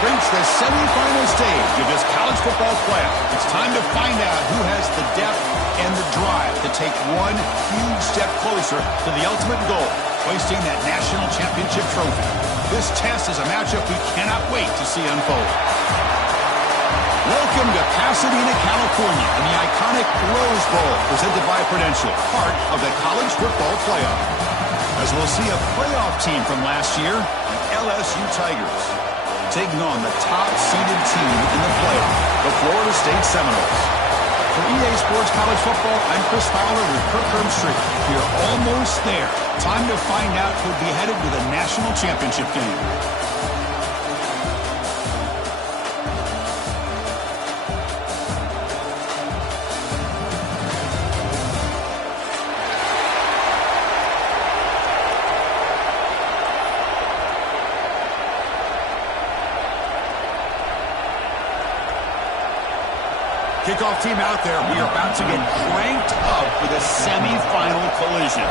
have reached the semifinal stage of this college football playoff. It's time to find out who has the depth and the drive to take one huge step closer to the ultimate goal, hoisting that national championship trophy. This test is a matchup we cannot wait to see unfold. Welcome to Pasadena, California, in the iconic Rose Bowl, presented by Prudential, part of the college football playoff. As we'll see a playoff team from last year, LSU Tigers, taking on the top-seeded team in the playoff, the Florida State Seminoles. For EA Sports College Football, I'm Chris Fowler with Kirk Herbstreit. We're almost there. Time to find out who'll be headed to the national championship game. Kickoff team out there. We are about to get cranked up for the semifinal collision.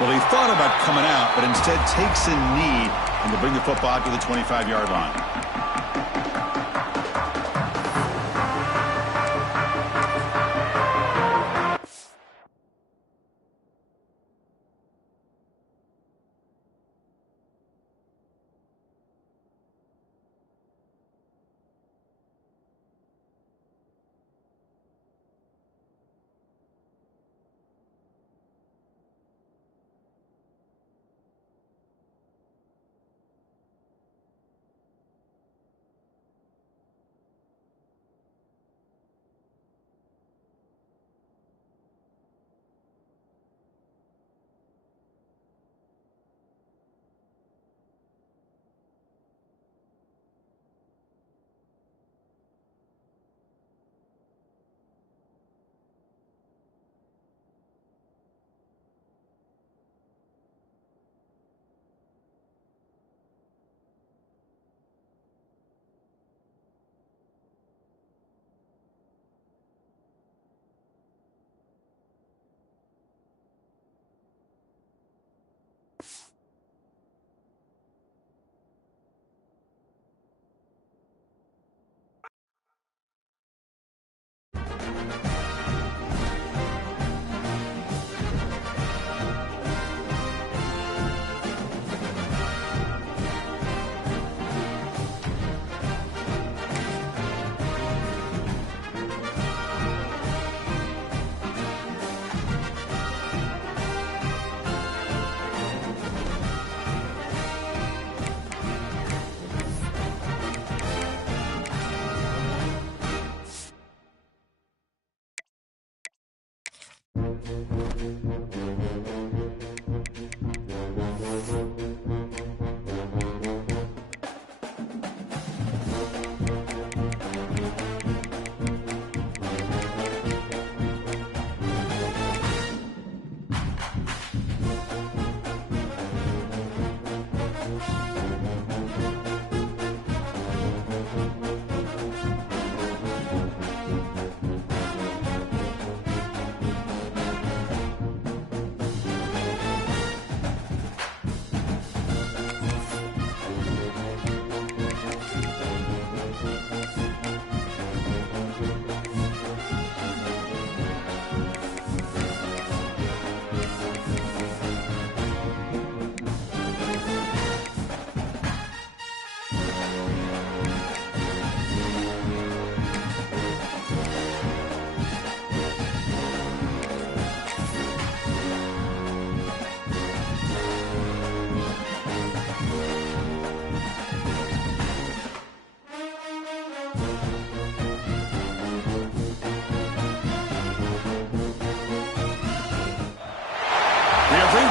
Well, he thought about coming out, but instead takes a knee and to bring the football to the 25-yard line.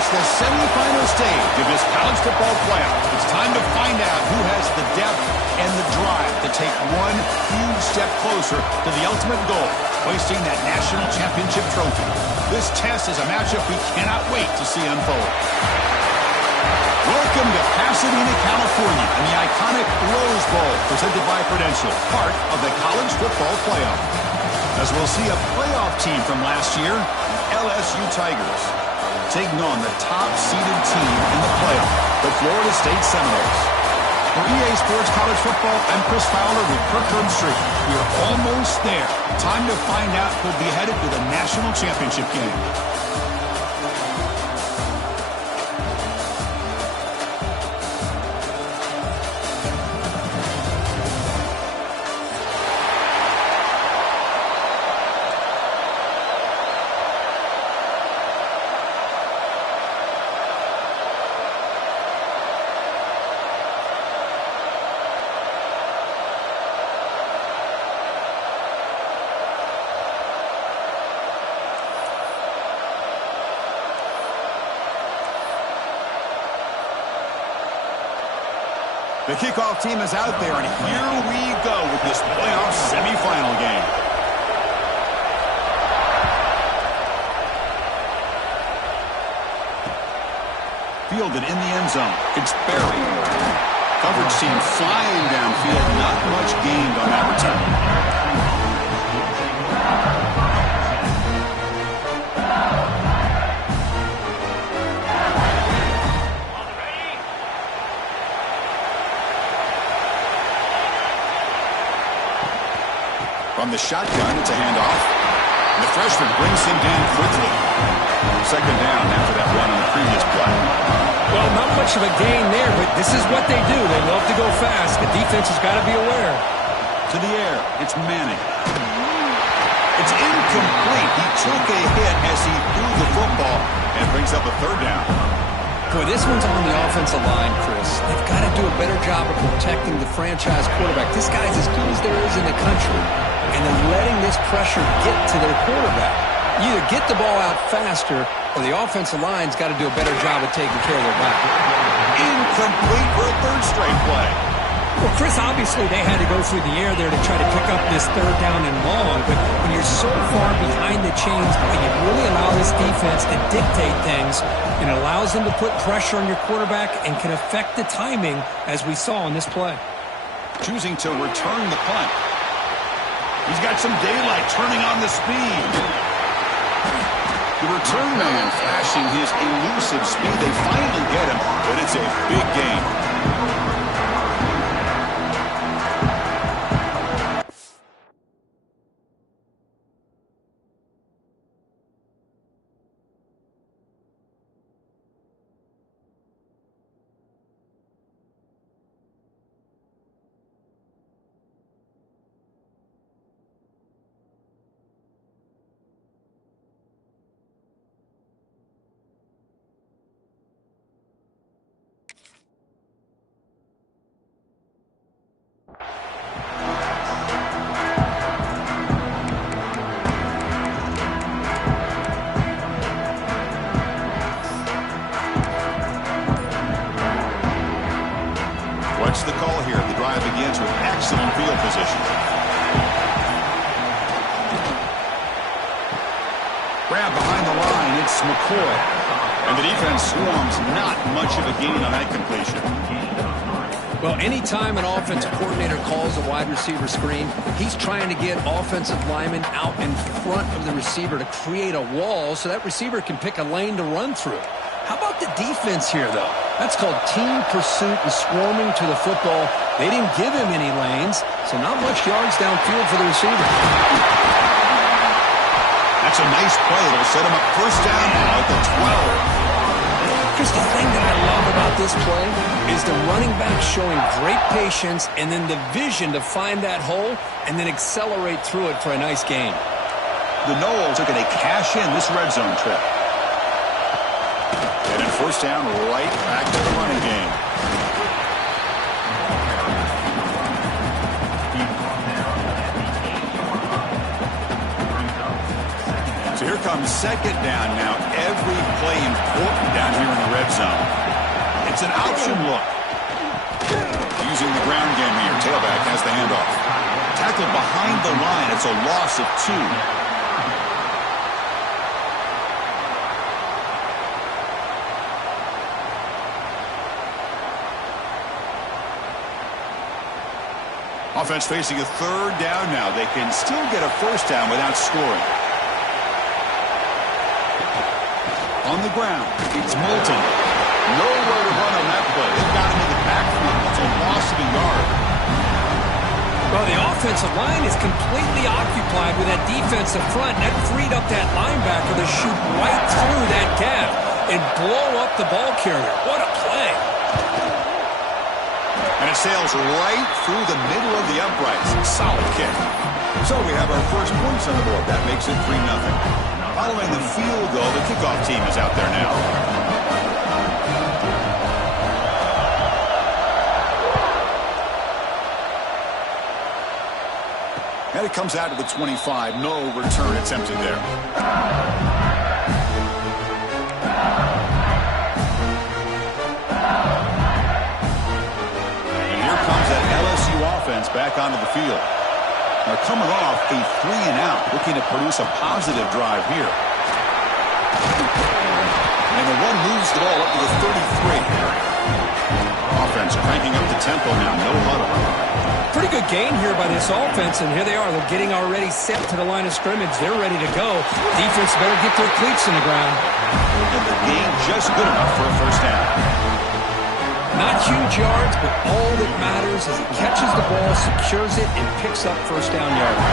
The semifinal stage of this college football playoff. It's time to find out who has the depth and the drive to take one huge step closer to the ultimate goal, hoisting that national championship trophy. This test is a matchup we cannot wait to see unfold. Welcome to Pasadena, California, in the iconic Rose Bowl, presented by Prudential, part of the college football playoff. As we'll see a playoff team from last year, LSU Tigers, taking on the top-seeded team in the playoff, the Florida State Seminoles. For EA Sports College Football, I'm Chris Fowler with Kirk Herbstreit. We're almost there. Time to find out who'll be headed to the national championship game. The kickoff team is out there, and here we go with this playoff semifinal game. Fielded in the end zone. It's buried. Coverage team flying downfield. Not much gained on that return. From the shotgun, it's a handoff. And the freshman brings him down quickly. Second down after that run on the previous play. Well, not much of a gain there, but this is what they do. They love to go fast. The defense has got to be aware. To the air, it's Manning. It's incomplete. He took a hit as he threw the football and brings up a third down. Boy, this one's on the offensive line, Chris. They've got to do a better job of protecting the franchise quarterback. This guy's as good as there is in the country. And then letting this pressure get to their quarterback. You either get the ball out faster, or the offensive line's got to do a better job of taking care of their back. Incomplete for a third straight play. Well, Chris, obviously they had to go through the air there to try to pick up this third down and long, but when you're so far behind the chains, you really allow this defense to dictate things, and it allows them to put pressure on your quarterback and can affect the timing, as we saw in this play. Choosing to return the punt. He's got some daylight turning on the speed. The return man flashing his elusive speed. They finally get him, but it's a big game. What's the call here? The drive begins with excellent field position. Grab behind the line, it's McCoy. And the defense swarms, not much of a gain on that completion. Well, anytime an offensive coordinator calls a wide receiver screen, he's trying to get offensive linemen out in front of the receiver to create a wall so that receiver can pick a lane to run through. How about the defense here, though? That's called team pursuit and swarming to the football. They didn't give him any lanes, so not much yards downfield for the receiver. That's a nice play. It'll set him up first down now at the 12. Just the thing that I love about this play is the running back showing great patience and then the vision to find that hole and then accelerate through it for a nice gain. The Noles are going to cash in this red zone trip. And in first down, right back to the running game. So here comes second down now. Every play important down here in the red zone. It's an option look. Using the ground game here. Tailback has the handoff. Tackled behind the line. It's a loss of 2. Offense facing a third down now. They can still get a first down without scoring. On on the ground. It's Moulton. Nowhere to run on that play. They got him in the backfield. It's a loss of a yard. Well, the offensive line is completely occupied with that defensive front. That freed up that linebacker to shoot right through that gap and blow up the ball carrier. What a play. And it sails right through the middle of the uprights. Solid kick. So we have our first points on the board. That makes it 3-0. Following the field goal, the kickoff team is out there now. And it comes out to the 25. No return attempted there. And here comes that LSU offense back onto the field. They're coming off a 3-and-out, looking to produce a positive drive here. And the one moves the ball up to the 33. Offense cranking up the tempo now. No huddle. Pretty good gain here by this offense, and here they are. They're getting already set to the line of scrimmage. They're ready to go. Defense better get their cleats in the ground. And the gain just good enough for a first down. Not huge yards, but all that matters is he catches the ball, secures it, and picks up first down yardage.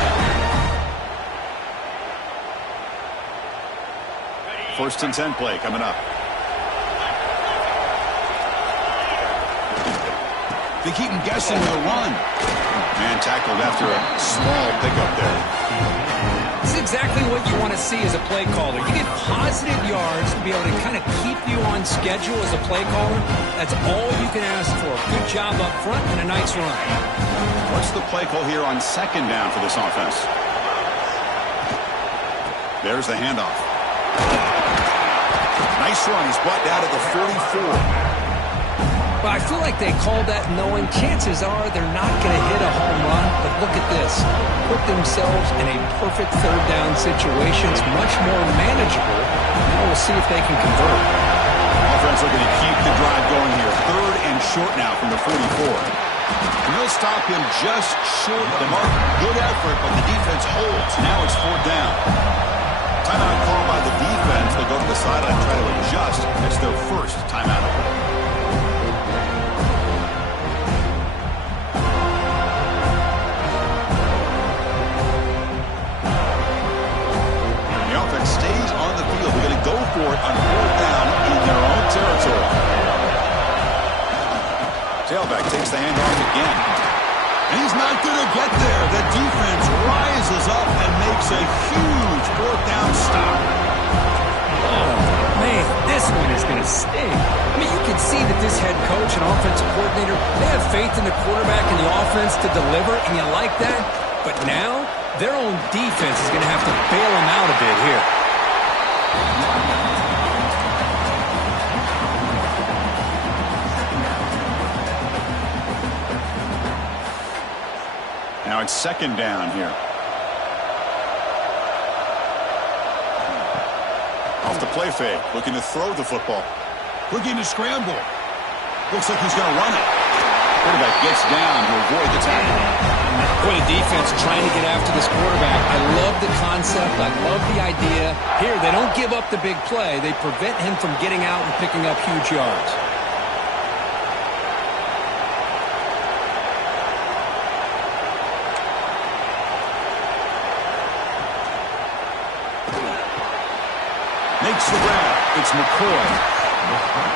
First and 10 play coming up. They keep him guessing they'll run. Man tackled after a small pickup there. This is exactly what you want to see as a play caller. You get positive yards to be able to kind of keep you on schedule as a play caller. That's all you can ask for. Good job up front and a nice run. What's the play call here on second down for this offense? There's the handoff. Nice run. He's brought down to the 44. Well, I feel like they called that knowing chances are they're not going to hit a home run. But look at this. Put themselves in a perfect third down situation. It's much more manageable. Now we'll see if they can convert. Offense looking to keep the drive going here. Third and short now from the 44. And they'll stop him just short of the mark. Good effort, but the defense holds. Now it's fourth down. Timeout called by the defense. They'll go to the sideline and try to adjust. It's their first timeout. Stays on the field. They're going to go for it on fourth down in their own territory. Tailback takes the handoff again. And he's not going to get there. The defense rises up and makes a huge fourth down stop. Oh, man, this one is going to sting. I mean, you can see that this head coach and offensive coordinator, they have faith in the quarterback and the offense to deliver, and you like that. But now, their own defense is going to have to bail them out a bit here. Now it's second down here. Off the play fake, looking to throw the football. Looking to scramble. Looks like he's going to run it. Quarterback gets down to avoid the tackle. Boy, the defense trying to get after this quarterback. I love the concept. I love the idea. Here, they don't give up the big play. They prevent him from getting out and picking up huge yards. Makes the grab. It's McCoy.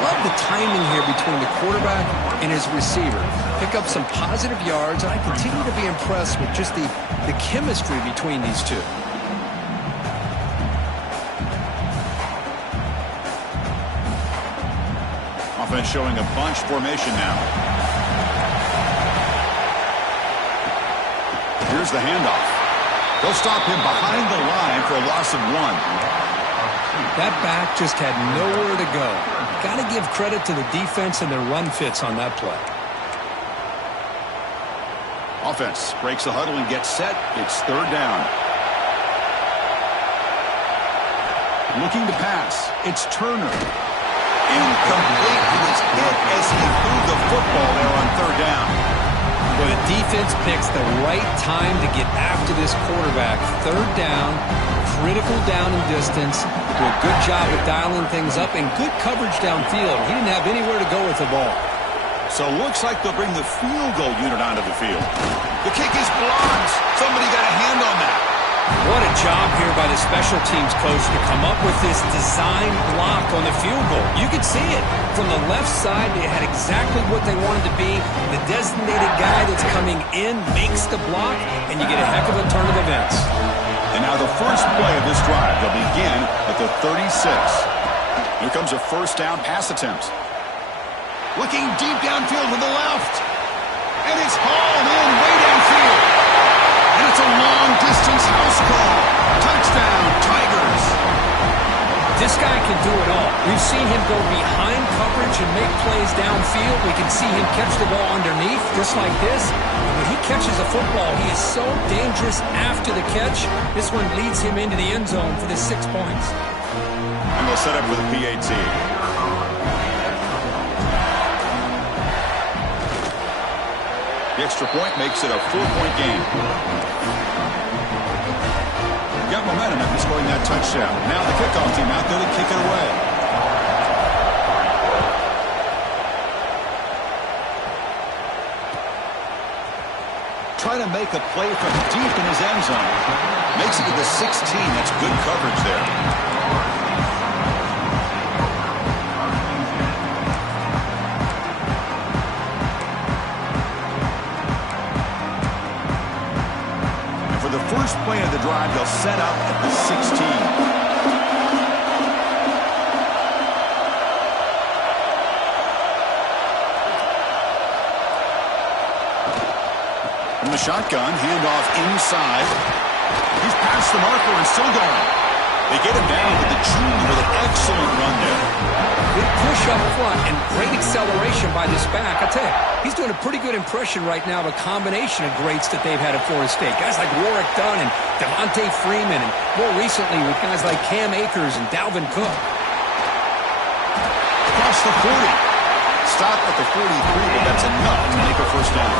Love the timing here between the quarterback and his receiver. Pick up some positive yards, and I continue to be impressed with just the chemistry between these two. Offense showing a bunch formation now. Here's the handoff. They'll stop him behind the line for a loss of 1. That back just had nowhere to go. Got to give credit to the defense and their run fits on that play. Offense breaks the huddle and gets set. It's third down. Looking to pass. It's Turner. Incomplete. He was hit as he threw the football there on third down. Well, the defense picks the right time to get after this quarterback. Third down, critical down and distance, do a good job of dialing things up, and good coverage downfield. He didn't have anywhere to go with the ball. So looks like they'll bring the field goal unit onto the field. The kick is blocked. Somebody got a hand on that. What a job here by the special teams coach to come up with this design block on the field goal. You could see it. From the left side, they had exactly what they wanted to be. The designated guy that's coming in makes the block, and you get a heck of a turn of events. And now the first play of this drive will begin at the 36. Here comes a first down pass attempt. Looking deep downfield to the left. And it's hauled in way downfield. And it's a long-distance house call. Touchdown, Tigers. This guy can do it all. We've seen him go behind coverage and make plays downfield. We can see him catch the ball underneath, just like this. And when he catches a football, he is so dangerous after the catch. This one leads him into the end zone for the 6 points. And we'll set up for the PAT. The extra point makes it a 4-point game. Got momentum after scoring that touchdown. Now the kickoff team out there to kick it away. Trying to make a play from deep in his end zone. Makes it to the 16. That's good coverage there. First play of the drive, they'll set up at the 16. From the shotgun, handoff inside. He's past the marker and still going. They get him down to the junior with an excellent run there. Good push up front and great acceleration by this back. I tell you, he's doing a pretty good impression right now of a combination of greats that they've had at Florida State. Guys like Warwick Dunn and Devontae Freeman, and more recently with guys like Cam Akers and Dalvin Cook. Across the 40. Stop at the 43, but that's enough to make a first down.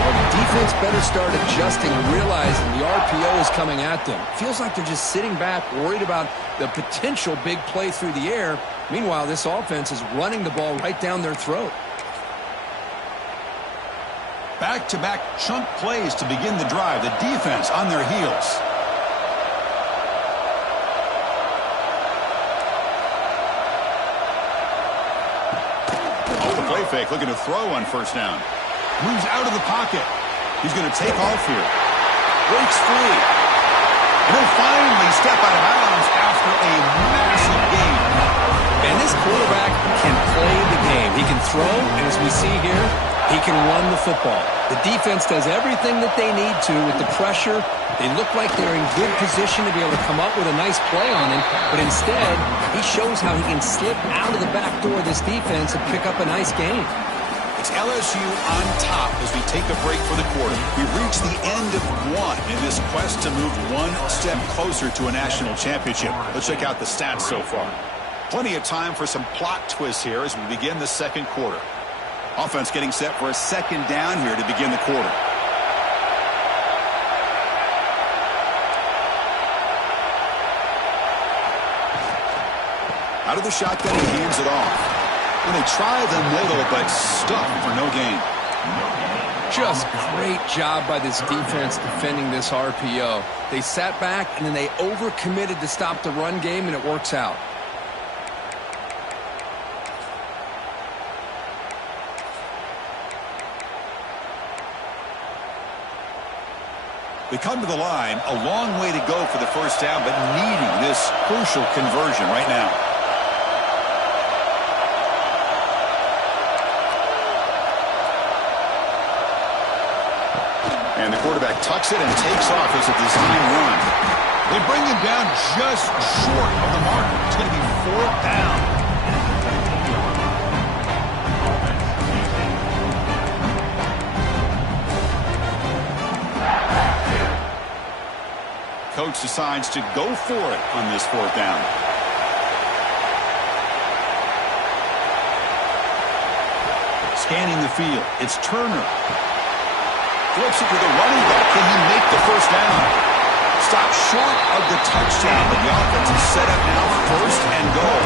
Well, the defense better start adjusting and realizing the RPO is coming at them. Feels like they're just sitting back, worried about the potential big play through the air. Meanwhile, this offense is running the ball right down their throat. Back-to-back chunk plays to begin the drive. The defense on their heels. Off the play fake, looking to throw on first down. Moves out of the pocket. He's going to take off here. Breaks free. And he'll finally step out of bounds after a massive gain. And this quarterback can play the game. He can throw, and as we see here, he can run the football. The defense does everything that they need to with the pressure. They look like they're in good position to be able to come up with a nice play on him, but instead, he shows how he can slip out of the back door of this defense and pick up a nice gain. It's LSU on top as we take a break for the quarter. We've reached the end of one in this quest to move one step closer to a national championship. Let's check out the stats so far. Plenty of time for some plot twists here as we begin the second quarter. Offense getting set for a second down here to begin the quarter. Out of the shotgun, he hands it off. And they try the middle, but stuck for no gain. Just great job by this defense defending this RPO. They sat back, and then they overcommitted to stop the run game, and it works out. They come to the line, a long way to go for the first down, but needing this crucial conversion right now. And the quarterback tucks it and takes off as a design run. They bring him down just short of the mark. It's going to be fourth down. Coach decides to go for it on this fourth down. Scanning the field. It's Turner. Flips it to the running back. Can he make the first down? Stopped short of the touchdown, but the offense is set up now, first and goal.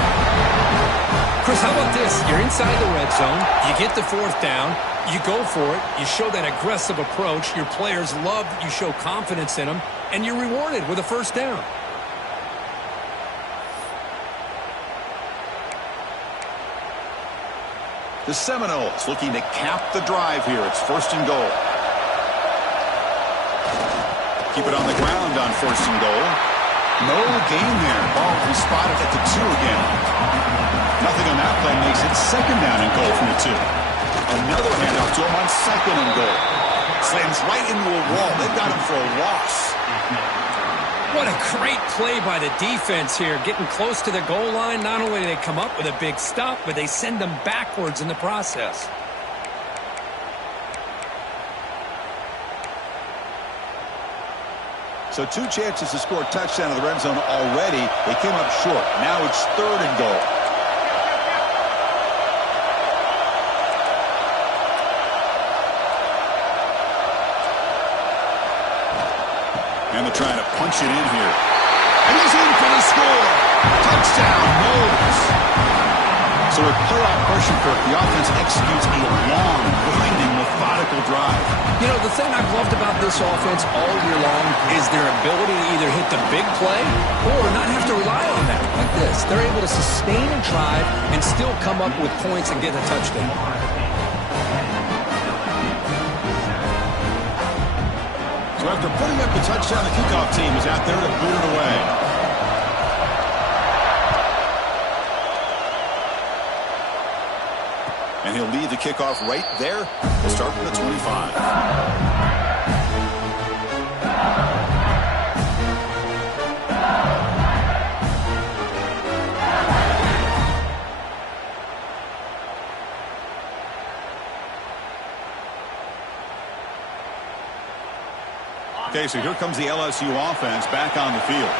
Chris, how about this? You're inside the red zone. You get the fourth down. You go for it. You show that aggressive approach. Your players love that you show confidence in them, and you're rewarded with a first down. The Seminoles looking to cap the drive here. It's first and goal. Keep it on the ground on first and goal. No gain there. Ball will be spotted at the 2 again. Nothing on that play makes it second down and goal from the 2. Another handoff to him on second and goal. Slams right into a wall. They've got him for a loss. What a great play by the defense here. Getting close to the goal line, not only do they come up with a big stop, but they send them backwards in the process. So 2 chances to score a touchdown in the red zone already. They came up short. Now it's third and goal. And they're trying to punch it in here. And he's in for the score. Touchdown, Knowles. So with playoff pressure, Kirk, the offense executes a long, grinding, methodical drive. You know, the thing I've loved about this offense all year long is their ability to either hit the big play or not have to rely on that. Like this. They're able to sustain a drive and still come up with points and get a touchdown. So after putting up the touchdown, the kickoff team is out there to boot it away. And he'll lead the kickoff right there. We'll start from the 25. Okay, so here comes the LSU offense back on the field.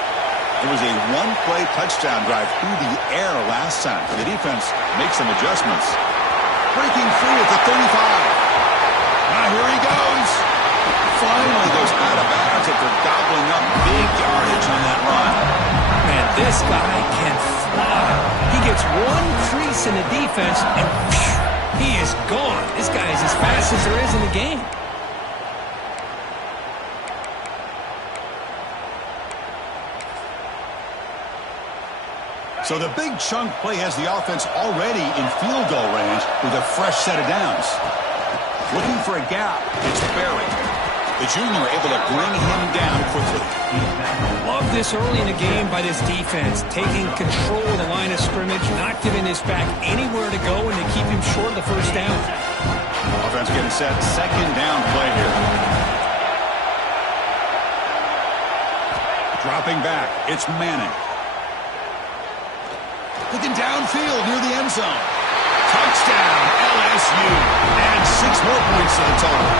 It was a one-play touchdown drive through the air last time. The defense makes some adjustments. Breaking free at the 35. Now here he goes. Finally goes out of bounds after gobbling up big yardage on that run. Man, this guy can fly. He gets one crease in the defense, and phew, he is gone. This guy is as fast as there is in the game. So the big chunk play has the offense already in field goal range with a fresh set of downs. Looking for a gap. It's Barry. The junior able to bring him down quickly. Love this early in the game by this defense. Taking control of the line of scrimmage, not giving this back anywhere to go, and they keep him short of the first down. Offense getting set. Second down play here. Dropping back. It's Manning. Looking downfield near the end zone. Touchdown, LSU. And 6 more points to the total.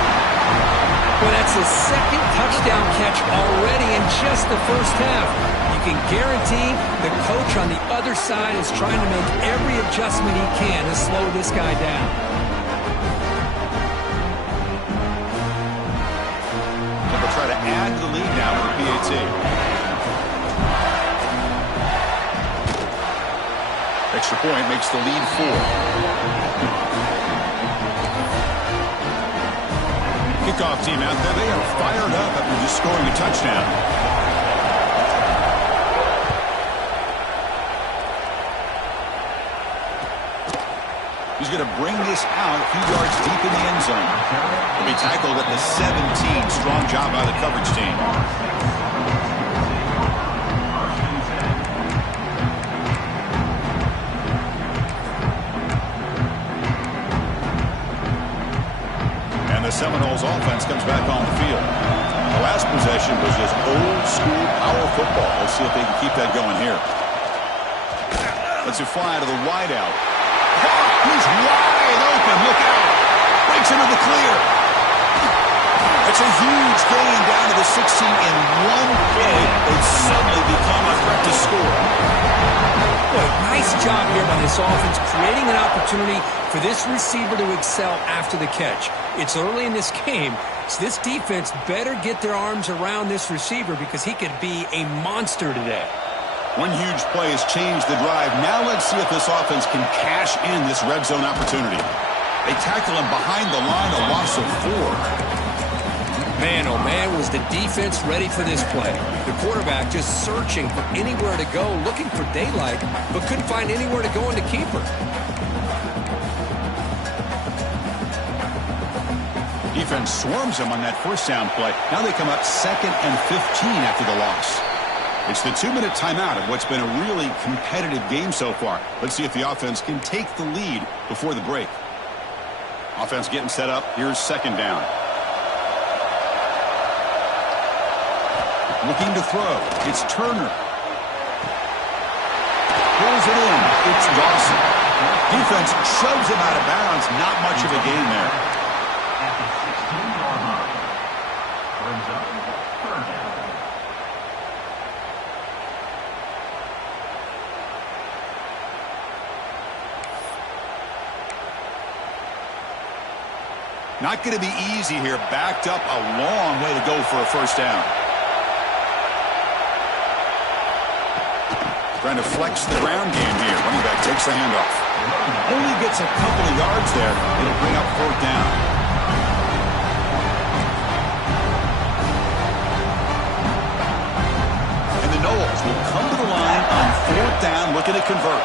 Well, that's his second touchdown catch already in just the first half. You can guarantee the coach on the other side is trying to make every adjustment he can to slow this guy down. They'll try to add to the lead now with the PAT. Extra point makes the lead 4. Kickoff team out there. They are fired up after just scoring a touchdown. He's going to bring this out a few yards deep in the end zone. He'll be tackled at the 17. Strong job by the coverage team. The Seminoles offense comes back on the field. The last possession was just old school power football. Let's see if they can keep that going here. Let's it fly to the wideout. He's wide open. Look out. Breaks into the clear. It's a huge gain down to the 16 in one play. They've suddenly become a threat to score. Boy, nice job here by this offense, creating an opportunity for this receiver to excel after the catch. It's early in this game, so this defense better get their arms around this receiver because he could be a monster today. One huge play has changed the drive. Now let's see if this offense can cash in this red zone opportunity. They tackle him behind the line, a loss of 4. Man, oh man, was the defense ready for this play. The quarterback just searching for anywhere to go, looking for daylight, but couldn't find anywhere to go in the keeper. Defense swarms him on that first down play. Now they come up 2nd and 15 after the loss. It's the 2-minute timeout of what's been a really competitive game so far. Let's see if the offense can take the lead before the break. Offense getting set up. Here's 2nd down. Looking to throw. It's Turner. Pulls it in. It's Dawson. Defense shoves him out of bounds. Not much of a gain there. At the 16-yard line. Brings up 3rd down. Not going to be easy here. Backed up a long way to go for a first down. Trying to flex the ground game here. Running back takes the handoff. Only gets a couple of yards there. It'll bring up 4th down. And the Knowles will come to the line on 4th down, looking to convert.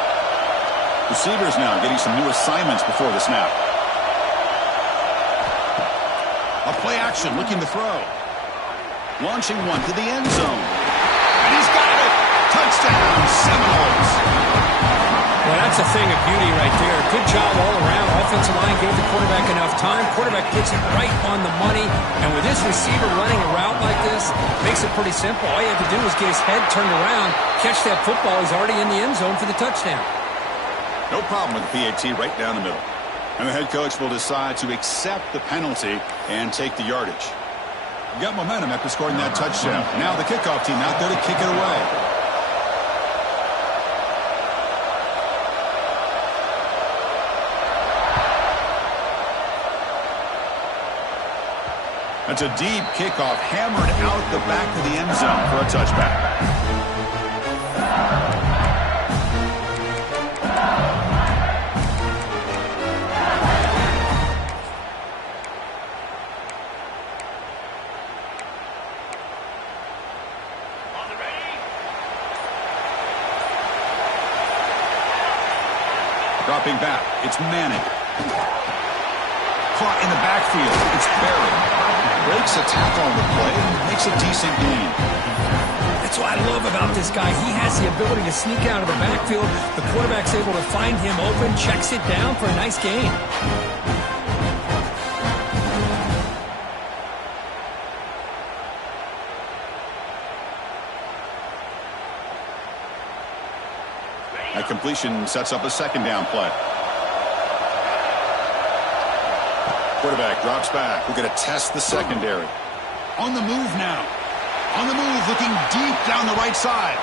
Receivers now getting some new assignments before the snap. A play action, looking to throw. Launching one to the end zone. And he's got it! Touchdown, Seminoles! Well, that's a thing of beauty right there. Good job all around. Offensive line gave the quarterback enough time. Quarterback gets it right on the money. And with this receiver running a route like this, makes it pretty simple. All you have to do is get his head turned around, catch that football. He's already in the end zone for the touchdown. No problem with the PAT right down the middle. And the head coach will decide to accept the penalty and take the yardage. You got momentum after scoring that touchdown. Now the kickoff team out there to kick it away. That's a deep kickoff, hammered out the back of the end zone for a touchback. Dropping back, it's Manning. Caught in the backfield, it's Barry. Breaks a tackle on the play and makes a decent gain. That's what I love about this guy. He has the ability to sneak out of the backfield. The quarterback's able to find him open, checks it down for a nice gain. That completion sets up a 2nd down play. Quarterback drops back. We're going to test the secondary. On the move now. On the move, looking deep down the right side.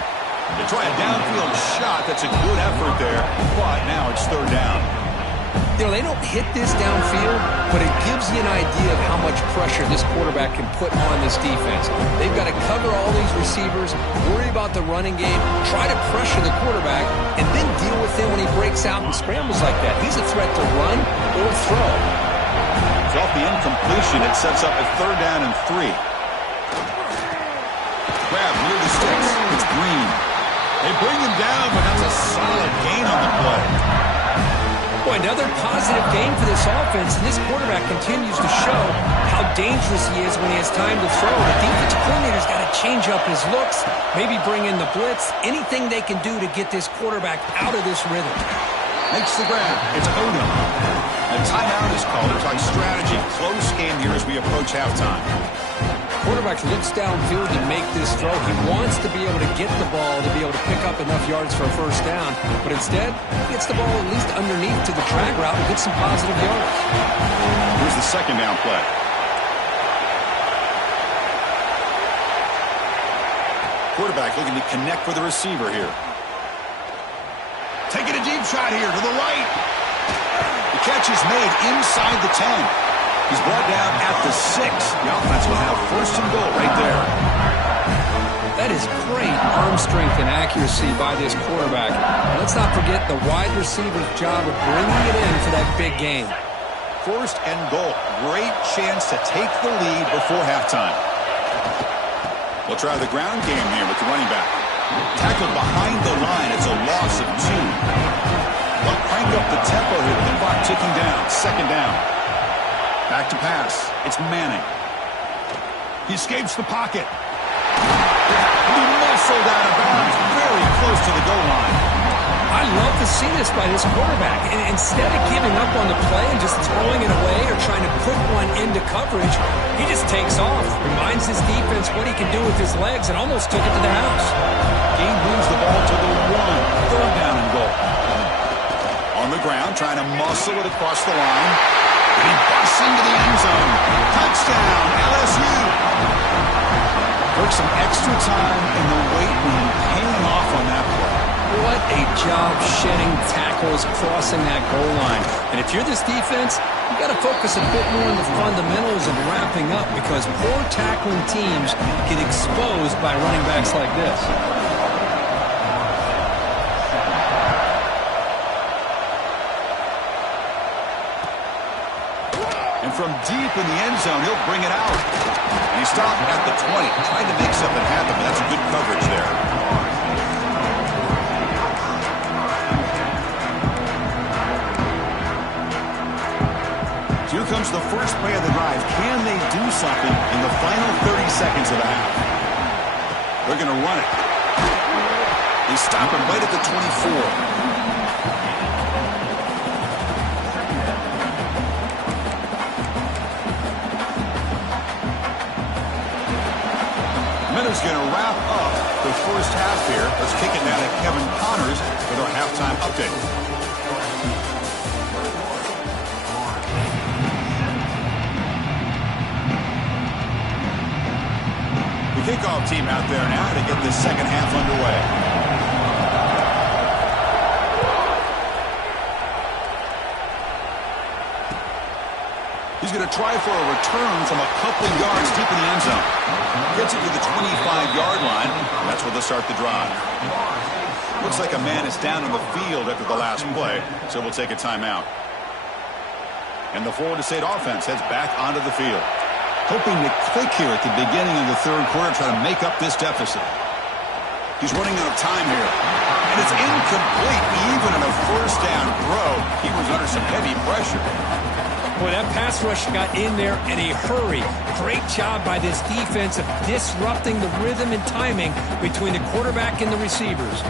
They try a downfield shot. That's a good effort there. But now it's 3rd down. You know, they don't hit this downfield, but it gives you an idea of how much pressure this quarterback can put on this defense. They've got to cover all these receivers, worry about the running game, try to pressure the quarterback, and then deal with him when he breaks out and scrambles like that. He's a threat to run or throw. It's off the incompletion. It sets up a 3rd down and 3. Grab near the sticks. It's Green. They bring him down, but that's a solid gain on the play. Boy, another positive game for this offense, and this quarterback continues to show how dangerous he is when he has time to throw. The defensive coordinator's got to change up his looks, maybe bring in the blitz, anything they can do to get this quarterback out of this rhythm. Makes the grab. It's Odom. A timeout is called. We're talking strategy. Close game here as we approach halftime. Quarterback looks downfield to make this throw. He wants to be able to get the ball to be able to pick up enough yards for a first down, but instead, he gets the ball at least underneath to the track route and gets some positive yards. Here's the 2nd down play. Quarterback looking to connect with the receiver here. Taking a deep shot here to the right. The catch is made inside the 10. He's brought down at the 6. The offense will have first and goal right there. That is great arm strength and accuracy by this quarterback. And let's not forget the wide receiver's job of bringing it in for that big game. First and goal. Great chance to take the lead before halftime. We'll try the ground game here with the running back. Tackled behind the line. It's a loss of 2. They'll crank up the tempo here with the clock ticking down. Second down. Back to pass. It's Manning. He escapes the pocket. He muscled out of bounds very close to the goal line. I love to see this by this quarterback. And instead of giving up on the play and just throwing it away or trying to put one into coverage, he just takes off, reminds his defense what he can do with his legs, and almost took it to the house. He moves the ball to the 1. Third down and goal. On the ground, trying to muscle it across the line. And he busts into the end zone. Touchdown, LSU. Took some extra time in the weight room, paying off on that play. What a job shedding tackles crossing that goal line. And if you're this defense, you got to focus a bit more on the fundamentals of wrapping up, because poor tackling teams get exposed by running backs like this. And from deep in the end zone, he'll bring it out. And he stopped at the 20, trying to make something happen, but that's a good coverage there. Here comes the first play of the drive. Can they do something in the final 30 seconds of the half? They're going to run it. They stop him right at the 24. Is going to wrap up the first half here. Let's kick it down to Kevin Connors with our halftime update. The kickoff team out there now to get the second half underway. He's going to try for a return from a couple yards deep in the end zone. Gets it to the 25-yard line. That's where they'll start the drive. Looks like a man is down on the field after the last play, so we'll take a timeout. And the Florida State offense heads back onto the field. Hoping to click here at the beginning of the third quarter, try to make up this deficit. He's running out of time here. And it's incomplete. Even in a first down throw, he was under some heavy pressure. Boy, that pass rush got in there in a hurry. Great job by this defense of disrupting the rhythm and timing between the quarterback and the receivers.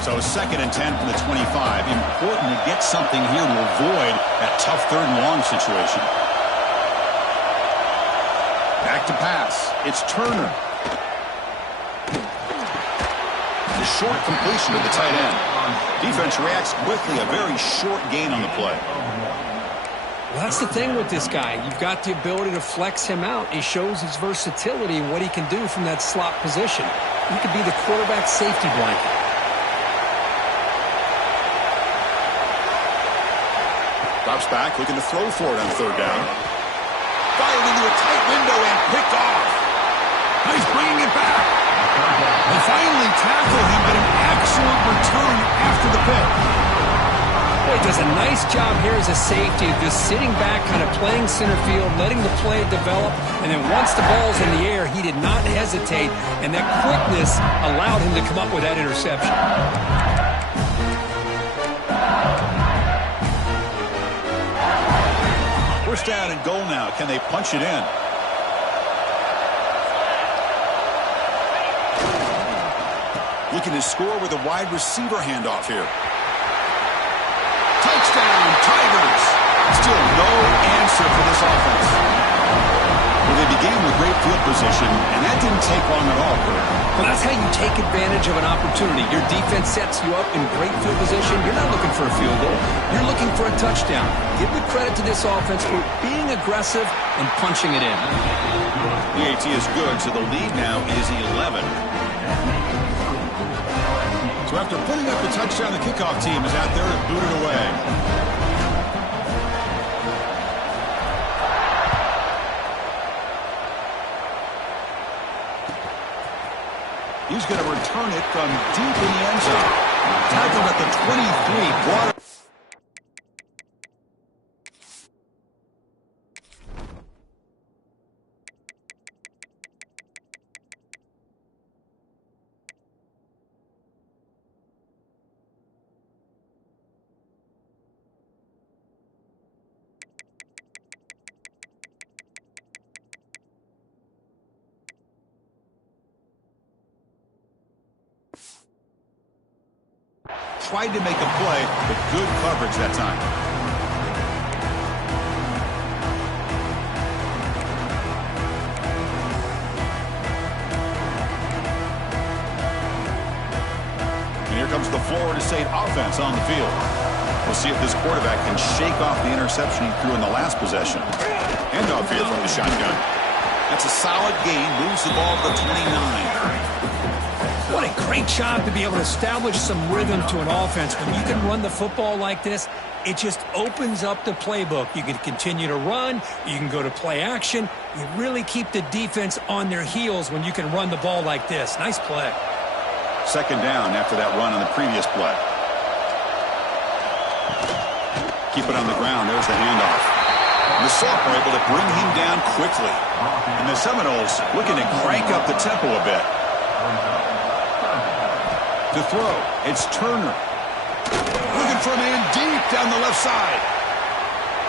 So 2nd and 10 from the 25. Important to get something here to avoid that tough third and long situation. Back to pass. It's Turner. The short completion to the tight end. Defense reacts quickly. A very short gain on the play. Well, that's the thing with this guy. You've got the ability to flex him out. He shows his versatility and what he can do from that slot position. He could be the quarterback safety blanket. Drops back, looking to throw for it on third down. Fired into a tight window and picked off. Now he's bringing it back. They finally tackle him, but an excellent return after the pick. Boy, he does a nice job here as a safety, just sitting back, kind of playing center field, letting the play develop, and then once the ball's in the air, he did not hesitate, and that quickness allowed him to come up with that interception. First down and goal now. Can they punch it in? Looking to score with a wide receiver handoff here. Touchdown, Tigers! Still no answer for this offense. Well, they began with great field position, and that didn't take long at all. Well, that's how you take advantage of an opportunity. Your defense sets you up in great field position. You're not looking for a field goal. You're looking for a touchdown. Give the credit to this offense for being aggressive and punching it in. The AT is good, so the lead now is 11. So after putting up the touchdown, the kickoff team is out there to boot it away. He's going to return it from deep in the end zone. Tackled at the 23. Brought it. Tried to make a play, but good coverage that time. And here comes the Florida State offense on the field. We'll see if this quarterback can shake off the interception he threw in the last possession. Handoff here from the shotgun. That's a solid gain. Moves the ball to the 29. What a great job to be able to establish some rhythm to an offense. When you can run the football like this, it just opens up the playbook. You can continue to run. You can go to play action. You really keep the defense on their heels when you can run the ball like this. Nice play. Second down after that run on the previous play. Keep it on the ground. There's the handoff. The Sauk are able to bring him down quickly. And the Seminoles looking to crank up the tempo a bit. To throw, it's Turner. Looking for a man deep down the left side.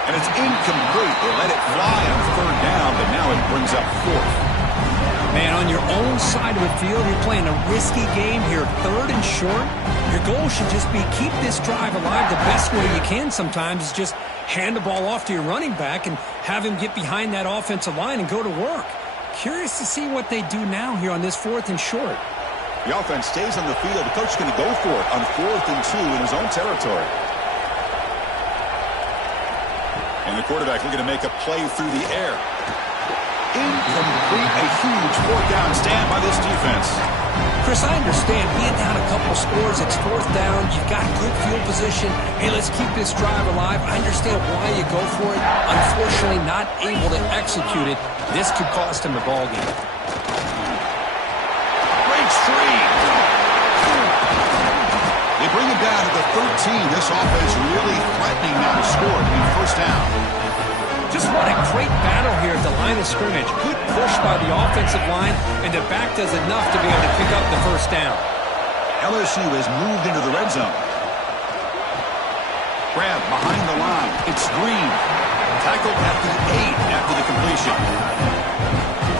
And it's incomplete. They let it fly on third down, but now it brings up fourth. Man, on your own side of the field, you're playing a risky game here, third and short. Your goal should just be keep this drive alive the best way you can sometimes is just hand the ball off to your running back and have him get behind that offensive line and go to work. Curious to see what they do now here on this fourth and short. The offense stays on the field. The coach is going to go for it on 4th and 2 in his own territory. And the quarterback looking to make a play through the air. Incomplete. A huge fourth down stand by this defense. Chris, I understand being down a couple scores, it's fourth down, you've got good field position. Hey, let's keep this drive alive. I understand why you go for it. Unfortunately, not able to execute it. This could cost him the ball game. Free. They bring it down to the 13. This offense really threatening now to score in first down. Just what a great battle here at the line of scrimmage. Good push by the offensive line, and the back does enough to be able to pick up the first down. LSU has moved into the red zone. Grab behind the line. It's Green. Tackled at the 8 after the completion.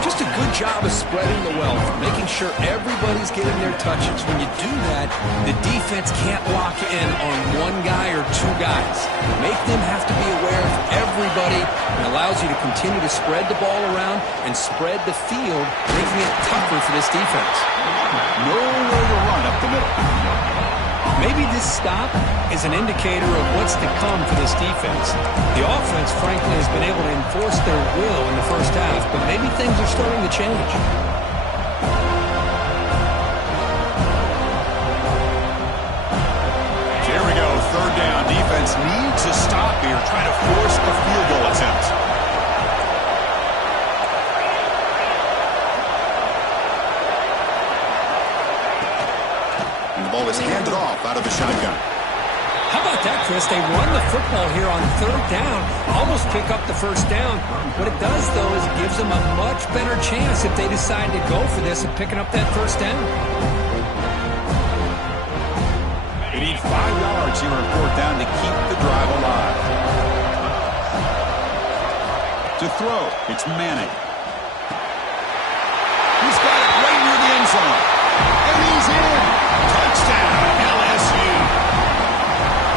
Just a good job of spreading the wealth, making sure everybody's getting their touches. When you do that, the defense can't lock in on one guy or two guys. Make them have to be aware of everybody. It allows you to continue to spread the ball around and spread the field, making it tougher for this defense. Nowhere to run up the middle. Maybe this stop is an indicator of what's to come for this defense. The offense, frankly, has been able to enforce their will in the first half, but maybe things are starting to change. Here we go, third down. Defense needs a stop here, trying to force a field goal attempt. Ball is handed off out of the shotgun. How about that, Chris? They run the football here on third down, almost pick up the first down. What it does, though, is it gives them a much better chance if they decide to go for this and picking up that first down. They need 5 yards here on fourth down to keep the drive alive. To throw, it's Manning. He's got it right near the end zone. And he's in. Touchdown, LSU.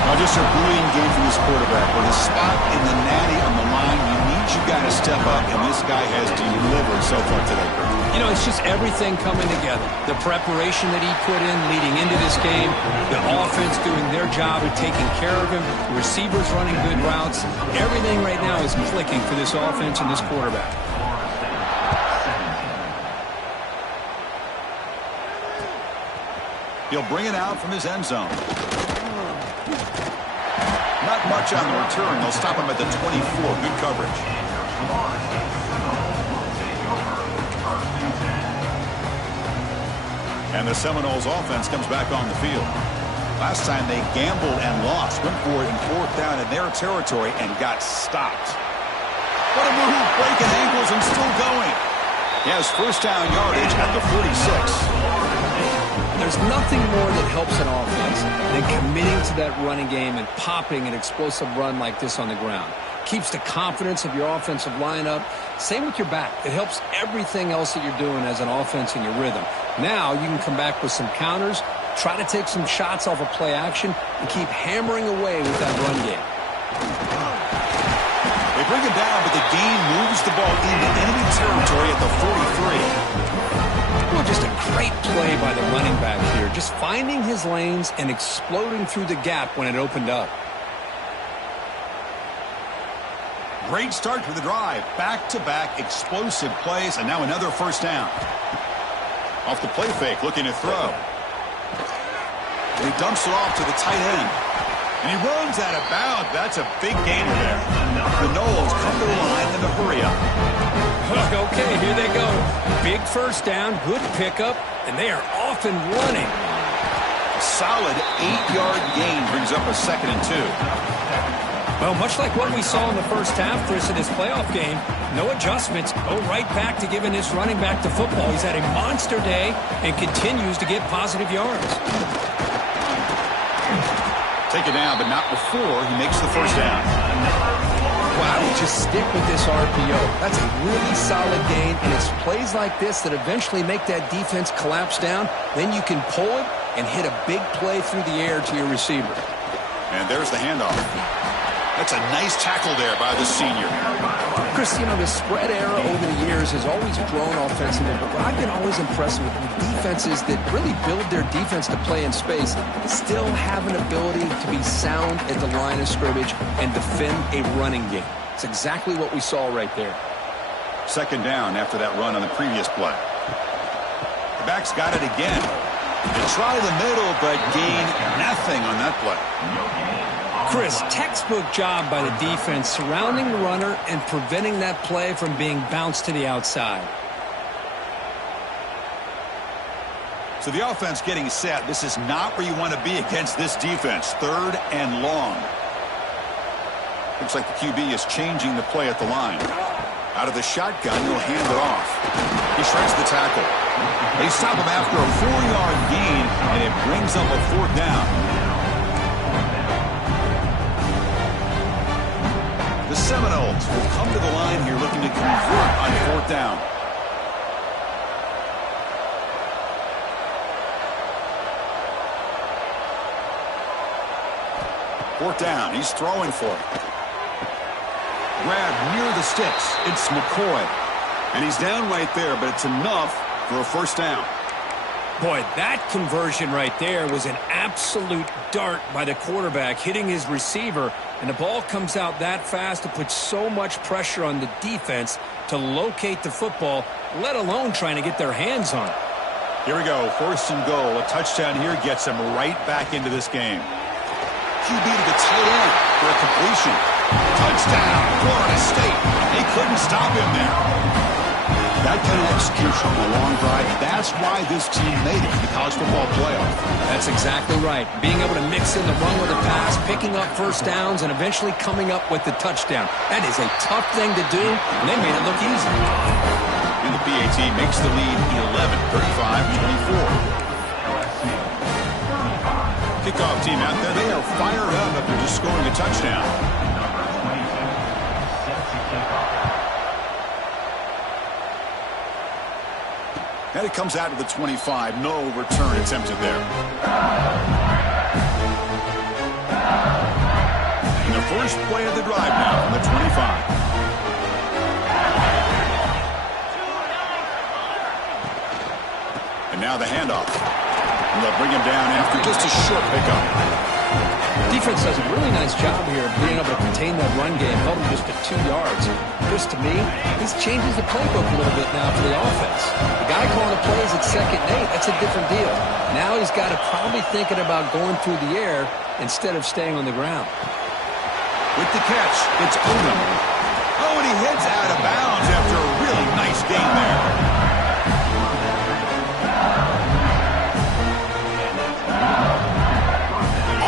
Now just a brilliant game from this quarterback. With a spot in the natty on the line, you need you got to step up, and this guy has delivered so far today. You know, it's just everything coming together. The preparation that he put in leading into this game, the offense doing their job of taking care of him, the receivers running good routes. Everything right now is clicking for this offense and this quarterback. He'll bring it out from his end zone. Not much on the return. They'll stop him at the 24. Good coverage. And the Seminoles offense comes back on the field. Last time they gambled and lost. Went for it in 4th down in their territory and got stopped. What a move, breaking ankles and still going. He has first down yardage at the 46. There's nothing more that helps an offense than committing to that running game and popping an explosive run like this on the ground. Keeps the confidence of your offensive lineup. Same with your back. It helps everything else that you're doing as an offense in your rhythm. Now you can come back with some counters, try to take some shots off of play action, and keep hammering away with that run game. They bring him down, but the gain moves the ball into enemy territory at the 43. Well, just a great play by the running back here. Just finding his lanes and exploding through the gap when it opened up. Great start to the drive. Back-to-back explosive plays, and now another first down. Off the play fake, looking to throw. And he dumps it off to the tight end. And he runs out of bounds. That's a big gainer there. The Noles come to the line in a hurry up. Okay, here they go. Big first down, good pickup, and they are off and running. A solid 8-yard gain brings up a 2nd and 2. Well, much like what we saw in the first half, Chris, in this playoff game, no adjustments. Go right back to giving this running back the football. He's had a monster day and continues to get positive yards. Take it down, but not before he makes the first down. Wow, just stick with this RPO. That's a really solid gain, and it's plays like this that eventually make that defense collapse down. Then you can pull it and hit a big play through the air to your receiver. And there's the handoff. That's a nice tackle there by the senior. Chris, you know, the spread era over the years has always grown offensively, but what I've been always impressed with defenses that really build their defense to play in space still have an ability to be sound at the line of scrimmage and defend a running game. It's exactly what we saw right there. 2nd down after that run on the previous play. The back's got it again. They try the middle, but gain nothing on that play. Chris, textbook job by the defense surrounding the runner and preventing that play from being bounced to the outside. So the offense getting set. This is not where you want to be against this defense. 3rd and long. Looks like the QB is changing the play at the line. Out of the shotgun, he'll hand it off. He shreds the tackle. They stop him after a 4-yard gain, and it brings up a 4th down. The Seminoles will come to the line here looking to convert on 4th down. Fourth down. He's throwing for it. Grab near the sticks. It's McCoy. And he's down right there, but it's enough for a first down. Boy, that conversion right there was an absolute dart by the quarterback, hitting his receiver, and the ball comes out that fast to put so much pressure on the defense to locate the football, let alone trying to get their hands on it. Here we go, 1st and goal. A touchdown here gets him right back into this game. QB to the tight end for a completion. Touchdown, Florida State. They couldn't stop him there. That kind of execution on a long drive, that's why this team made it in the college football playoff. That's exactly right. Being able to mix in the run with a pass, picking up first downs, and eventually coming up with the touchdown. That is a tough thing to do, and they made it look easy. And the PAT makes the lead 11, 35-24. Kickoff team out there, they are fired up after just scoring a touchdown. And it comes out to the 25. No return attempted there. And the first play of the drive now from the 25. And now the handoff. And they'll bring him down after just a short pickup. defense does a really nice job here of being able to contain that run game, held him just at 2 yards. Chris, to me, this changes the playbook a little bit now for the offense. The guy calling the plays at 2nd and 8, that's a different deal. Now he's got to probably thinking about going through the air instead of staying on the ground. With the catch, it's Odom. Oh, and he heads out of bounds after a really nice game there.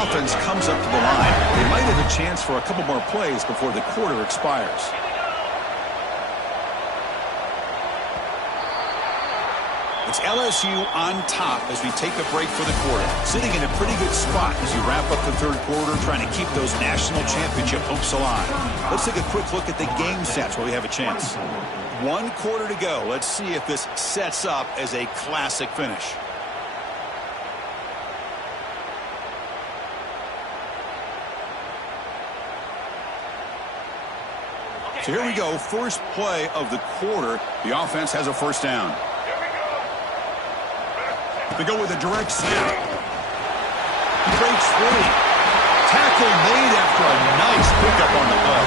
Offense comes up to the line. They might have a chance for a couple more plays before the quarter expires. It's LSU on top as we take a break for the quarter. Sitting in a pretty good spot as you wrap up the 3rd quarter, trying to keep those national championship hopes alive. Let's take a quick look at the game sets where we have a chance. 1 quarter to go. Let's see if this sets up as a classic finish. So here we go, first play of the quarter. The offense has a first down. They go with a direct snap. Breaks free. Tackle made after a nice pickup on the play.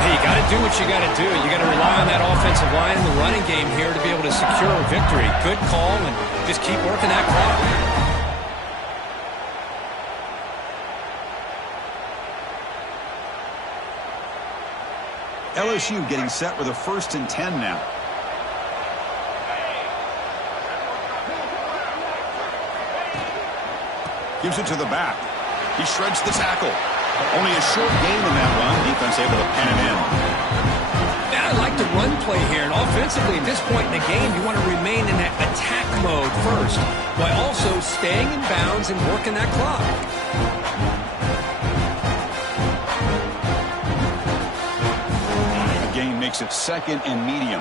Hey, you got to do what you got to do. You got to rely on that offensive line in the running game here to be able to secure a victory. Good call, and just keep working that clock. LSU getting set with a 1st and 10 now. Gives it to the back. He shreds the tackle. Only a short gain in that run. Defense able to pen it in. I like the run play here. And offensively, at this point in the game, you want to remain in that attack mode first, while also staying in bounds and working that clock. Makes it 2nd and medium.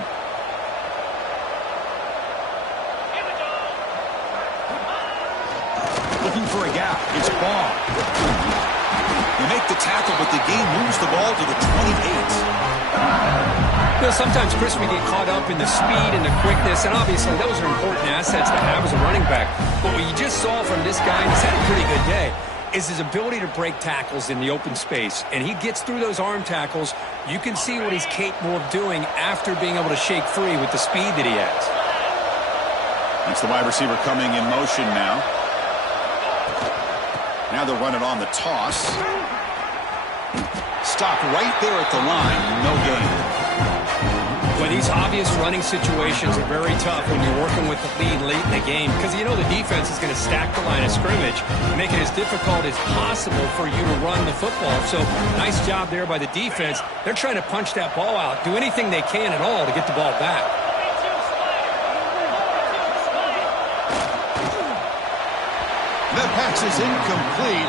Looking for a gap. It's Ball. They make the tackle, but the game moves the ball to the 28. You know, sometimes, Chris, we get caught up in the speed and the quickness, and obviously those are important assets to have as a running back. But what you just saw from this guy, and he's had a pretty good day, is his ability to break tackles in the open space. And he gets through those arm tackles. You can see what he's capable of doing after being able to shake free with the speed that he has. That's the wide receiver coming in motion now. Now they'll run it on the toss. Stopped right there at the line. No gain. Well, these obvious running situations are very tough when you're working with the lead late in the game, because you know the defense is going to stack the line of scrimmage and make it as difficult as possible for you to run the football. So nice job there by the defense. They're trying to punch that ball out, do anything they can at all to get the ball back. That pass is incomplete.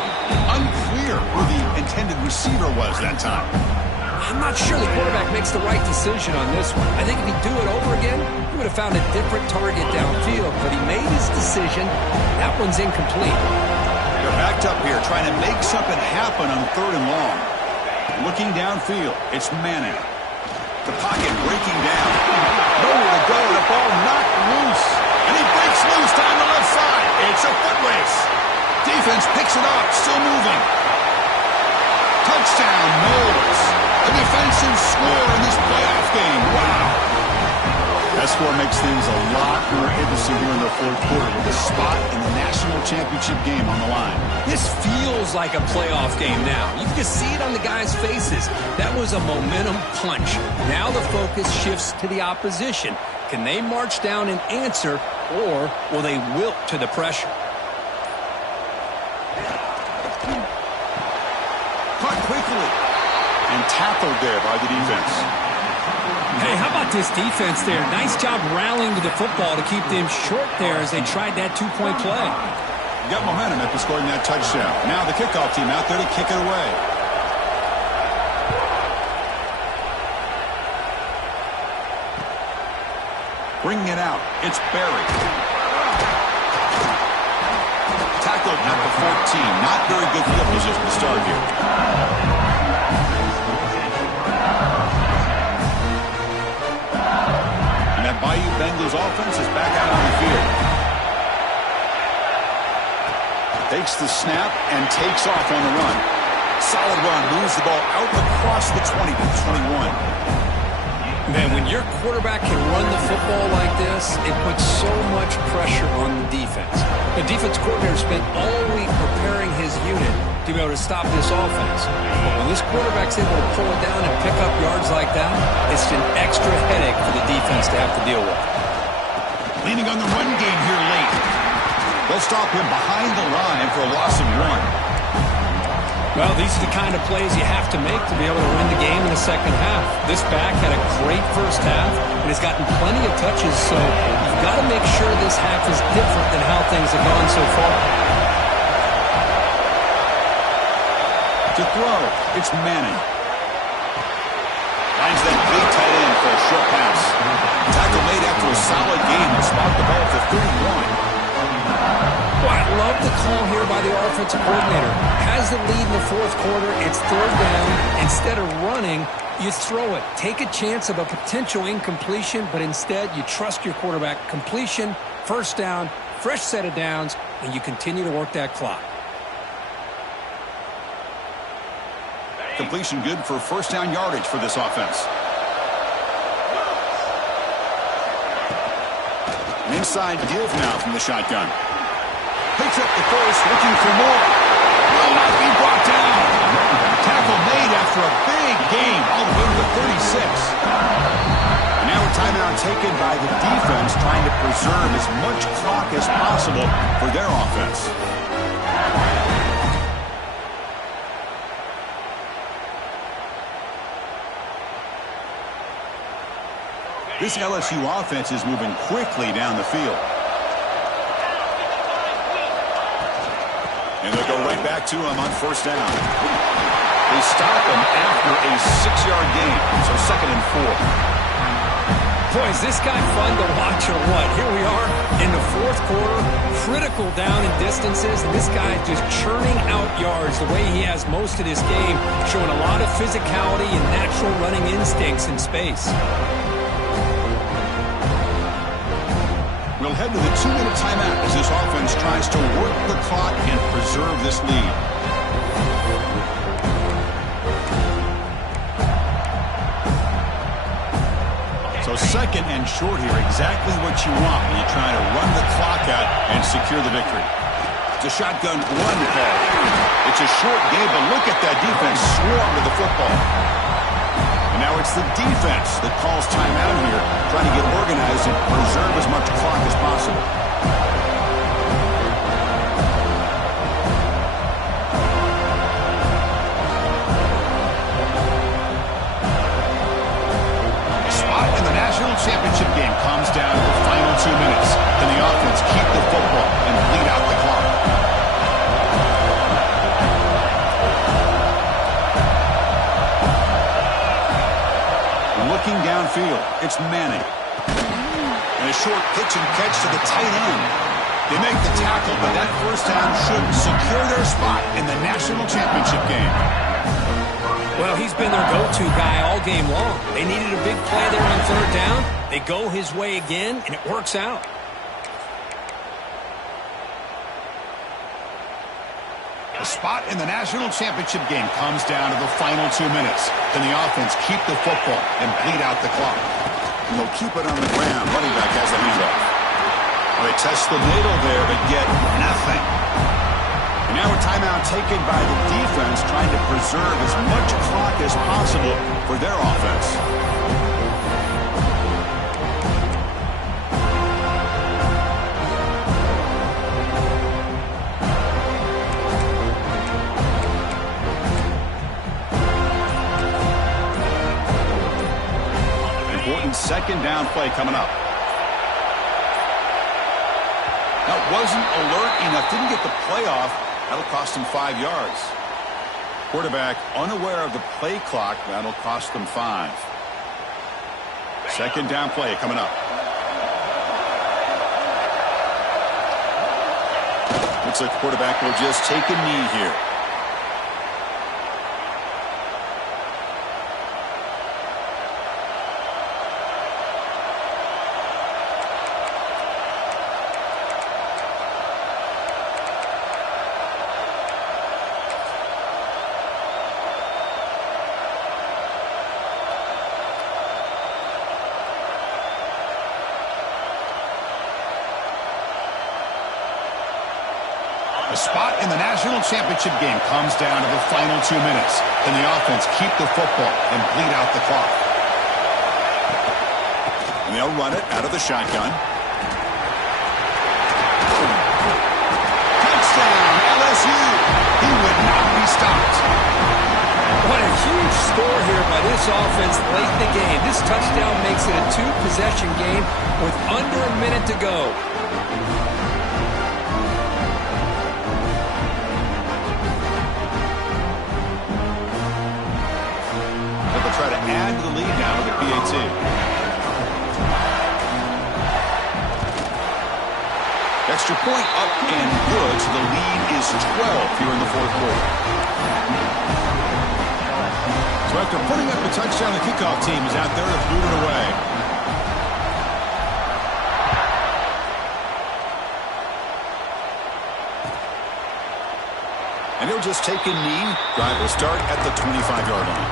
Unclear who the intended receiver was that time. I'm not sure the quarterback makes the right decision on this one. I think if he'd do it over again, he would have found a different target downfield. But he made his decision. That one's incomplete. They're backed up here, trying to make something happen on 3rd and long. Looking downfield, it's Manning. The pocket breaking down. Nowhere to go, the ball knocked loose. And he breaks loose down the left side. It's a foot race. Defense picks it up, still moving. Touchdown, Knowles. A defensive score in this playoff game. Wow. That score makes things a lot more interesting here in the 4th quarter with a spot in the national championship game on the line. This feels like a playoff game now. You can just see it on the guys' faces. That was a momentum punch. Now the focus shifts to the opposition. Can they march down and answer, or will they wilt to the pressure? Caught quickly and tackled there by the defense. Hey, how about this defense there? Nice job rallying to the football to keep them short there as they tried that 2-point play. Got momentum after scoring that touchdown. Now the kickoff team out there to kick it away. Bringing it out, it's Barry. Tackled at the 14. Not very good field position to start here. And that Bayou Bengals offense is back out on the field. They takes the snap and takes off on the run. Solid run, moves the ball out across the 20 to 21. Man, when your quarterback can run the football like this, it puts so much pressure on the defense. The defense coordinator spent all week preparing his unit to be able to stop this offense. But when this quarterback's able to pull it down and pick up yards like that, it's an extra headache for the defense to have to deal with. Leaning on the run game here late. They'll stop him behind the line for a loss of 1. Well, these are the kind of plays you have to make to be able to win the game in the second half. This back had a great first half and has gotten plenty of touches, so you've got to make sure this half is different than how things have gone so far. To throw, it's Manning. Finds that big tight end for a short pass. Tackle made after a solid game to spot the ball for 31. Well, I love the call here by the offensive coordinator. Has the lead in the fourth quarter. It's third down. Instead of running, you throw it. Take a chance of a potential incompletion, but instead you trust your quarterback. Completion, first down, fresh set of downs, and you continue to work that clock. Completion good for first down yardage for this offense. An inside give now from the shotgun. Picks up the first, looking for more. Will not be brought down. Tackle made after a big game, all the way to the 36. And now a timeout taken by the defense, trying to preserve as much clock as possible for their offense. This LSU offense is moving quickly down the field. And they'll go right back to him on first down. They stop him after a 6-yard gain, so 2nd and 4. Boy, is this guy fun to watch or what? Here we are in the fourth quarter, critical down in distances, and this guy is just churning out yards the way he has most of this game, showing a lot of physicality and natural running instincts in space. We'll head to the 2-minute timeout as this offense tries to work the clock and preserve this lead. So 2nd and short here, exactly what you want when you try to run the clock out and secure the victory. It's a shotgun run call. It's a short game, but look at that defense swarm to the football. And now it's the defense that calls timeout here, trying to get organized and preserve as much clock as possible. The spot in the national championship game comes down to the final 2 minutes. Can the offense keep the football and bleed out the clock? Looking downfield, it's Manning. And a short pitch and catch to the tight end. They make the tackle, but that first down should secure their spot in the national championship game. Well, he's been their go-to guy all game long. They needed a big play there on third down. They go his way again, and it works out. The spot in the national championship game comes down to the final 2 minutes. Can the offense keep the football and bleed out the clock? And they'll keep it on the ground. Running back has the handoff. Well, they test the middle there, but get nothing. And now a timeout taken by the defense, trying to preserve as much clock as possible for their offense. Important 2nd down play coming up. That wasn't alert enough. Didn't get the play off. That'll cost him 5 yards. Quarterback unaware of the play clock. That'll cost them 5. 2nd down play coming up. Looks like the quarterback will just take a knee here. spot in the national championship game comes down to the final 2 minutes. Can the offense keep the football and bleed out the clock? And they'll run it out of the shotgun. Touchdown, LSU. He would not be stopped. What a huge score here by this offense late in the game. This touchdown makes it a 2-possession game with under a minute to go. They'll try to add to the lead now with the PAT. Extra point up and good, so the lead is 12 here in the fourth quarter. So after putting up the touchdown, the kickoff team is out there to boot it away. And he'll just take a knee. Drive will start at the 25-yard line.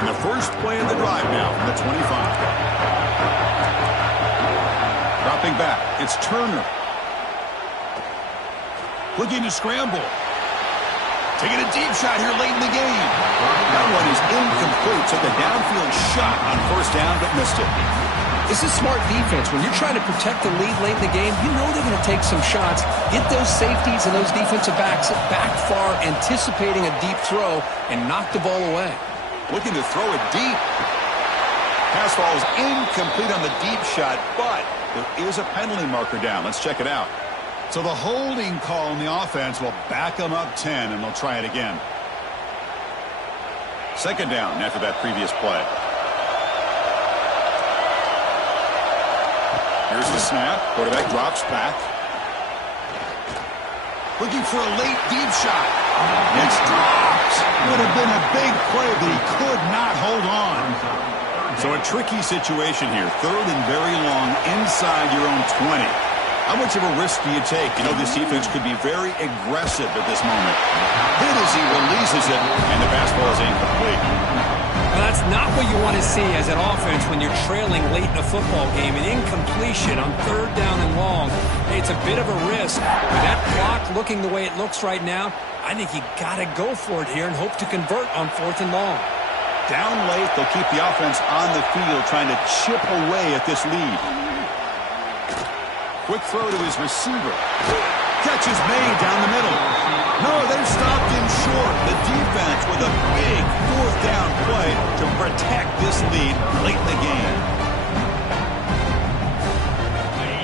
And the first play of the drive now from the 25. Dropping back, it's Turner. Looking to scramble. Taking a deep shot here late in the game. That one is incomplete. Took a downfield shot on first down, but missed it. This is smart defense. When you're trying to protect the lead late in the game, you know they're going to take some shots, get those safeties and those defensive backs back far, anticipating a deep throw, and knock the ball away. Looking to throw it deep. Pass falls incomplete on the deep shot, but there is a penalty marker down. Let's check it out. So the holding call on the offense will back them up 10, and they'll try it again. Second down after that previous play. Here's the snap. Quarterback drops back. Looking for a late deep shot. It's dropped. Would have been a big play, but he could not hold on. So a tricky situation here. Third and very long inside your own 20. How much of a risk do you take? You know, this defense could be very aggressive at this moment. Hit as he releases it, and the pass ball is incomplete. Well, that's not what you want to see as an offense when you're trailing late in a football game. An incompletion on third down and long. Hey, it's a bit of a risk. With that clock looking the way it looks right now, I think you got to go for it here and hope to convert on fourth and long. Down late, they'll keep the offense on the field trying to chip away at this lead. Quick throw to his receiver. Catch is made down the middle. No, they've stopped him short. The defense with a big fourth down play to protect this lead late in the game.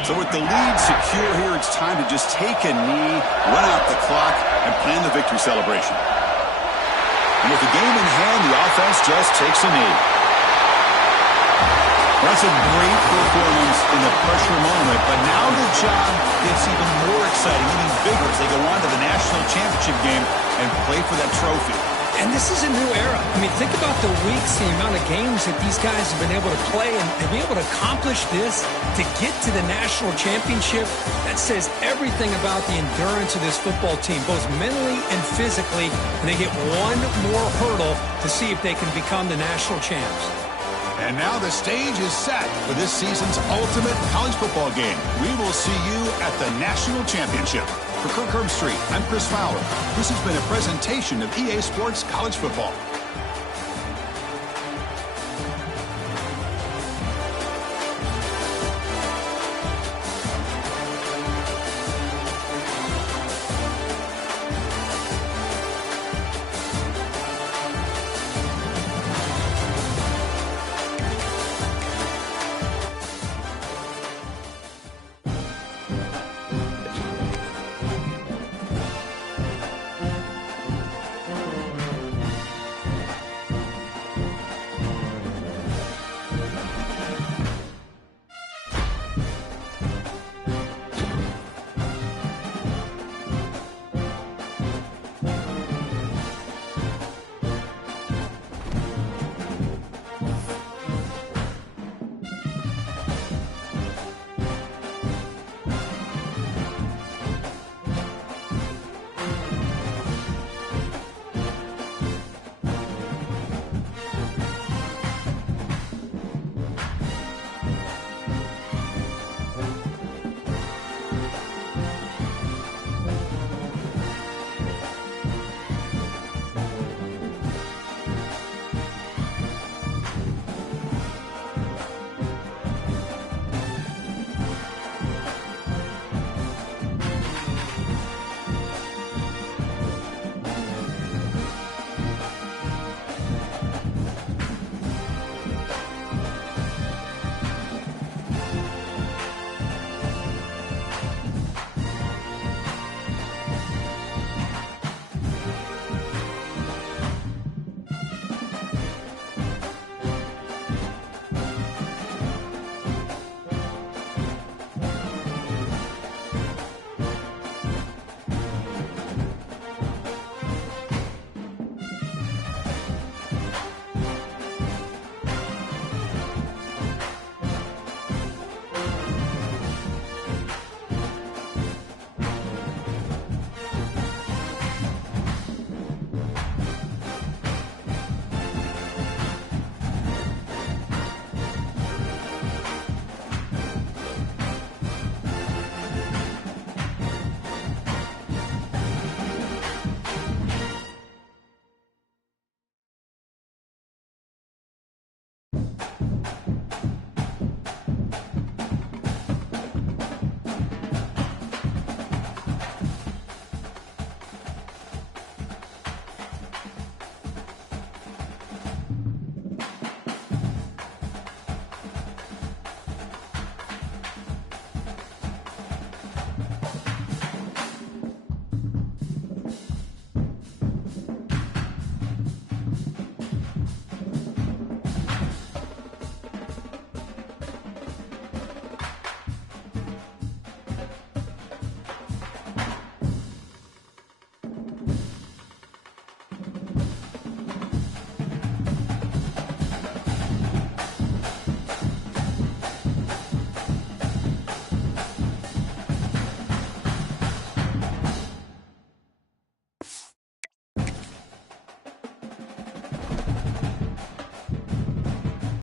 So with the lead secure here, it's time to just take a knee, run out the clock, and plan the victory celebration. And with the game in hand, the offense just takes a knee. That's a great performance in the pressure moment, but now the job gets even more exciting, even bigger as they go on to the national championship game and play for that trophy. And this is a new era. I mean, think about the weeks, the amount of games that these guys have been able to play, and to be able to accomplish this, to get to the national championship, that says everything about the endurance of this football team, both mentally and physically, and they get one more hurdle to see if they can become the national champs. And now the stage is set for this season's ultimate college football game. We will see you at the national championship. For Kirk Herbstreit, I'm Chris Fowler. This has been a presentation of EA Sports College Football.